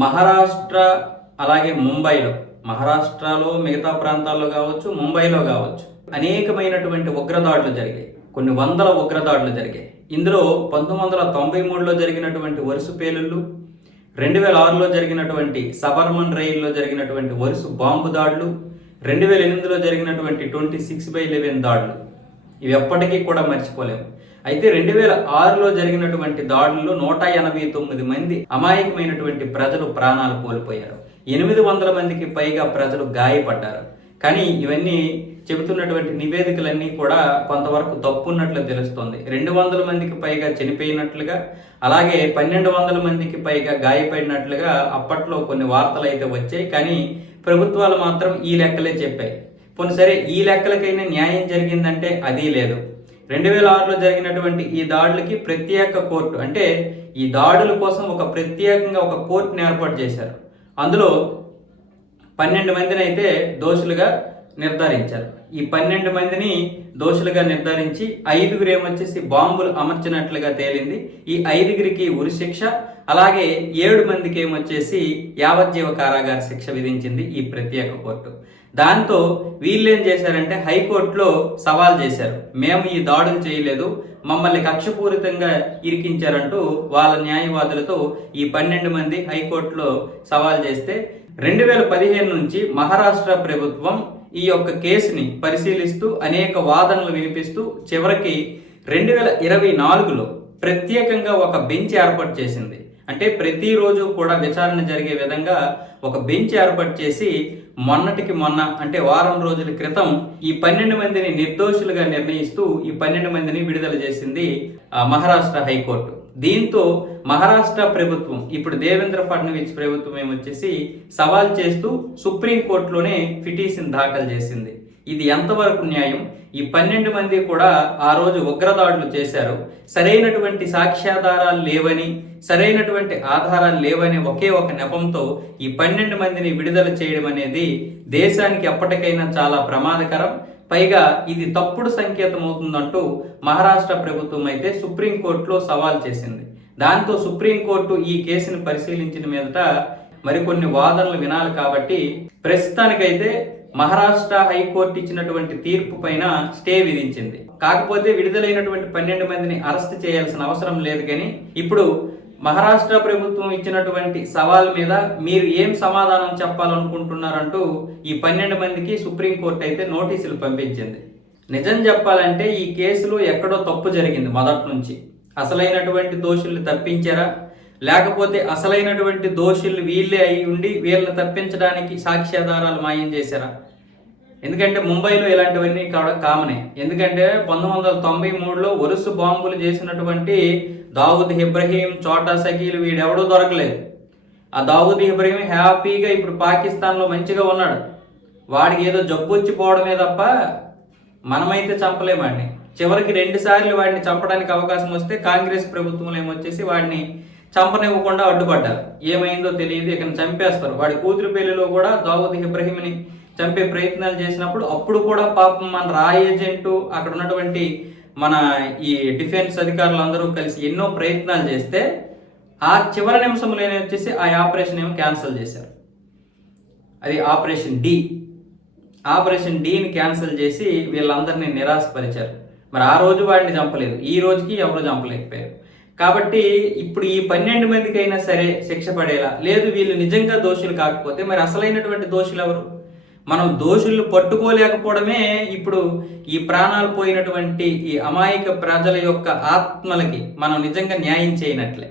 మహారాష్ట్ర అలాగే ముంబైలో, మహారాష్ట్రలో మిగతా ప్రాంతాల్లో కావచ్చు, ముంబైలో కావచ్చు, అనేకమైనటువంటి ఉగ్రదాడులు జరిగాయి. కొన్ని వందల ఉగ్రదాడులు జరిగాయి. ఇందులో 1993లో జరిగినటువంటి వరుస పేలుళ్ళు, 2006లో జరిగినటువంటి సబర్మన్ రైల్లో జరిగినటువంటి వరుస బాంబు దాడులు, 2008లో జరిగినటువంటి 26/11 దాడులు, ఇవి ఎప్పటికీ కూడా మర్చిపోలేము. అయితే 2006లో జరిగినటువంటి దాడుల్లో 189 మంది అమాయకమైనటువంటి ప్రజలు ప్రాణాలు కోల్పోయారు. 800 మందికి పైగా ప్రజలు గాయపడ్డారు. కానీ ఇవన్నీ చెబుతున్నటువంటి నివేదికలన్నీ కూడా కొంతవరకు తప్పున్నట్లు తెలుస్తోంది. 200 మందికి పైగా చనిపోయినట్లుగా, అలాగే 1200 మందికి పైగా గాయపడినట్లుగా అప్పట్లో కొన్ని వార్తలు అయితే వచ్చాయి. కానీ ప్రభుత్వాలు మాత్రం ఈ లెక్కలే చెప్పాయి. పోనీ సరే, ఈ లెక్కలకైనా న్యాయం జరిగిందంటే అది లేదు. 2006లో జరిగినటువంటి ఈ దాడులకి ప్రత్యేక కోర్టు, అంటే ఈ దాడుల కోసం ప్రత్యేకంగా ఒక కోర్టుని ఏర్పాటు చేశారు. అందులో 12 మందిని అయితే దోషులుగా నిర్ధారించారు. ఈ 12 మందిని దోషులుగా నిర్ధారించి 5గురు ఏమొచ్చేసి బాంబులు అమర్చినట్లుగా తేలింది. ఈ 5గురికి ఉరిశిక్ష, అలాగే 7 మందికి ఏమొచ్చేసి యావజ్జీవ కారాగార శిక్ష విధించింది ఈ ప్రత్యేక కోర్టు. దాంతో వీళ్ళేం చేశారంటే హైకోర్టులో సవాల్ చేశారు. మేము ఈ దాడులు చేయలేదు, మమ్మల్ని కక్షపూరితంగా ఇరికించారంటూ వాళ్ళ న్యాయవాదులతో ఈ 12 మంది హైకోర్టులో సవాల్ చేస్తే 2015 నుంచి మహారాష్ట్ర ప్రభుత్వం ఈ కేసుని పరిశీలిస్తూ అనేక వాదనలు వినిపిస్తూ చివరికి 2024లో ప్రత్యేకంగా ఒక బెంచ్ ఏర్పాటు చేసింది. అంటే ప్రతిరోజు కూడా విచారణ జరిగే విధంగా ఒక బెంచ్ ఏర్పాటు చేసి మొన్నటికి మొన్న, అంటే వారం రోజుల క్రితం ఈ 12 మందిని నిర్దోషులుగా నిర్ణయిస్తూ ఈ 12 మందిని విడుదల చేసింది మహారాష్ట్ర హైకోర్టు. దీంతో మహారాష్ట్ర ప్రభుత్వం, ఇప్పుడు దేవేంద్ర ఫడ్నవీస్ ప్రభుత్వం ఏమొచ్చేసి సవాల్ చేస్తూ సుప్రీంకోర్టులోనే పిటిషన్ దాఖలు చేసింది. ఇది ఎంతవరకు న్యాయం? ఈ 12 మంది కూడా ఆ రోజు ఉగ్రదాడులు చేశారు, సరైనటువంటి సాక్ష్యాధారాలు లేవని, సరైనటువంటి ఆధారాలు లేవని ఒకే ఒక నెపంతో ఈ 12 మందిని విడుదల చేయడం అనేది దేశానికి ఎప్పటికైనా చాలా ప్రమాదకరం. పైగా ఇది తప్పుడు సంకేతం అవుతుందంటూ మహారాష్ట్ర ప్రభుత్వం అయితే సుప్రీంకోర్టులో సవాల్ చేసింది. దాంతో సుప్రీంకోర్టు ఈ కేసును పరిశీలించిన మీదట మరికొన్ని వాదనలు వినాలి. కాబట్టి ప్రస్తుతానికైతే మహారాష్ట్ర హైకోర్టు ఇచ్చినటువంటి తీర్పు పైన స్టే విధించింది. కాకపోతే విడుదలైనటువంటి 12 మందిని అరెస్ట్ చేయాల్సిన అవసరం లేదు. కానీ ఇప్పుడు మహారాష్ట్ర ప్రభుత్వం ఇచ్చినటువంటి సవాల్ మీద మీరు ఏం సమాధానం చెప్పాలనుకుంటున్నారంటూ ఈ 12 మందికి సుప్రీంకోర్టు అయితే నోటీసులు పంపించింది. నిజం చెప్పాలంటే ఈ కేసులో ఎక్కడో తప్పు జరిగింది. మొదటి నుంచి అసలైనటువంటి దోషుల్ని తప్పించారా, లేకపోతే అసలైనటువంటి దోషులు వీళ్ళే అయి ఉండి వీళ్ళని తప్పించడానికి సాక్ష్యాధారాలు మాయం చేశారా? ఎందుకంటే ముంబైలో ఇలాంటివన్నీ కామనే. ఎందుకంటే 1993లో వరుస బాంబులు చేసినటువంటి దావుద్ ఇబ్రహీం, చోటా షకీల్ వీడెవడూ దొరకలేదు. ఆ దావుద్ ఇబ్రహీం హ్యాపీగా ఇప్పుడు పాకిస్తాన్లో మంచిగా ఉన్నాడు. వాడికి ఏదో జబ్బు వచ్చిపోవడమే తప్ప మనమైతే చంపలేమండి. చివరికి 2 సార్లు వాడిని చంపడానికి అవకాశం వస్తే కాంగ్రెస్ ప్రభుత్వం ఏమొచ్చేసి వాడిని చంపనివ్వకుండా అడ్డుపడ్డారు. ఏమైందో తెలియదు, ఇక చంపేస్తారు. వాడి కూతురు పెళ్లిలో కూడా దావుద్ ఇబ్రహీంని చంపే ప్రయత్నాలు చేసినప్పుడు అప్పుడు కూడా పాపం మన రా ఏజెంటు, అక్కడ ఉన్నటువంటి మన ఈ డిఫెన్స్ అధికారులు అందరూ కలిసి ఎన్నో ప్రయత్నాలు చేస్తే ఆ చివరి నిమిషంలో వచ్చేసి ఆ ఆపరేషన్ ఏమో క్యాన్సిల్ చేశారు. అది ఆపరేషన్ డీని క్యాన్సిల్ చేసి వీళ్ళందరినీ నిరాశపరిచారు. మరి ఆ రోజు వాడిని చంపలేదు, ఈ రోజుకి ఎవరు చంపలేకపోయారు. కాబట్టి ఇప్పుడు ఈ 12 మందికి అయినా సరే శిక్ష పడేలా లేదు. వీళ్ళు నిజంగా దోషులు కాకపోతే మరి అసలైనటువంటి దోషులు ఎవరు? మనం దోషులు పట్టుకోలేకపోవడమే ఇప్పుడు ఈ ప్రాణాలు పోయినటువంటి ఈ అమాయక ప్రజల యొక్క ఆత్మలకి మనం నిజంగా న్యాయం చేయనట్లే.